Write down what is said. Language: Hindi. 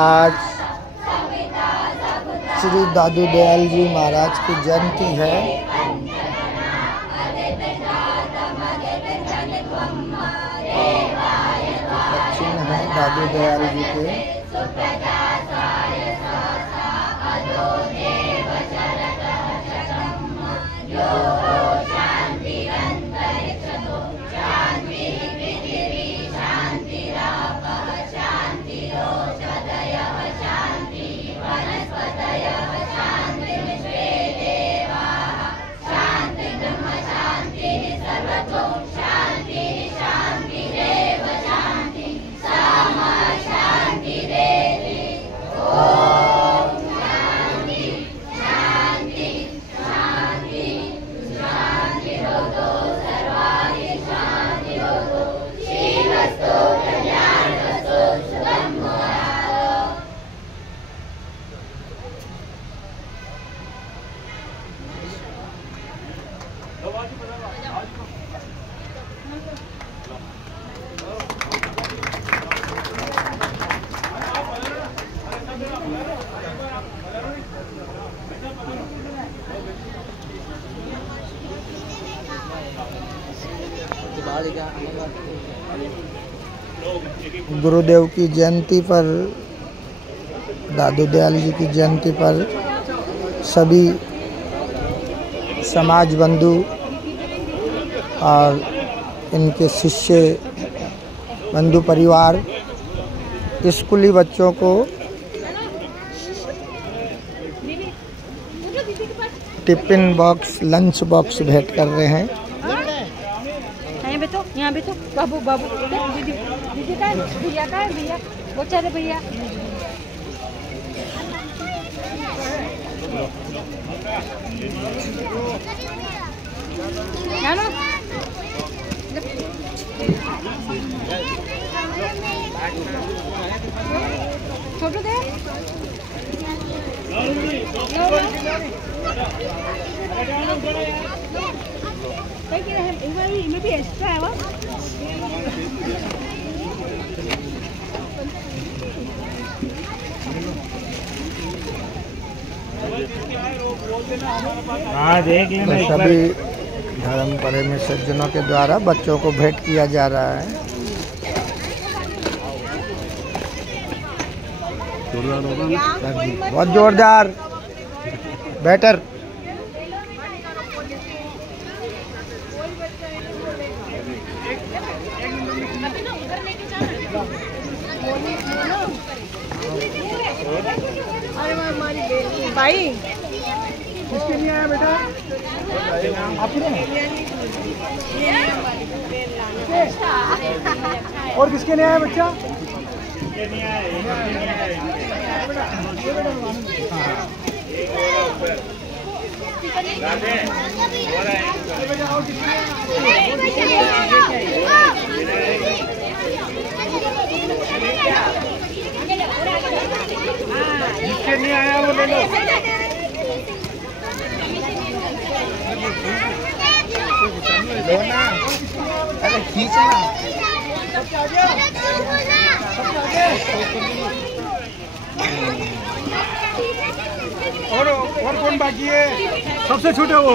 आज श्री दादू दयाल जी महाराज की जयंती है। चिन्ह है दादू दयाल जी के। गुरुदेव की जयंती पर, दादू दयाल जी की जयंती पर सभी समाज बंधु और इनके शिष्य बंधु परिवार स्कूली बच्चों को टिफिन बॉक्स, लंच बॉक्स भेंट कर रहे हैं। यहाँ बैठो बाबू बाबू दीदी दीदी का भैया वो चले भैया छोटू दे इनमें भी एक्स्ट्रा है वो। सभी धर्म प्रेमी सज्जनों के द्वारा बच्चों को भेंट किया जा रहा है। बहुत जोरदार बेटर। भाई किसके लिए आया बेटा? और किसके लिए आया बच्चा? जिसके लिए आया वो ले लो। अरे खींचना। और कौन बाकी है? सबसे छोटे वो।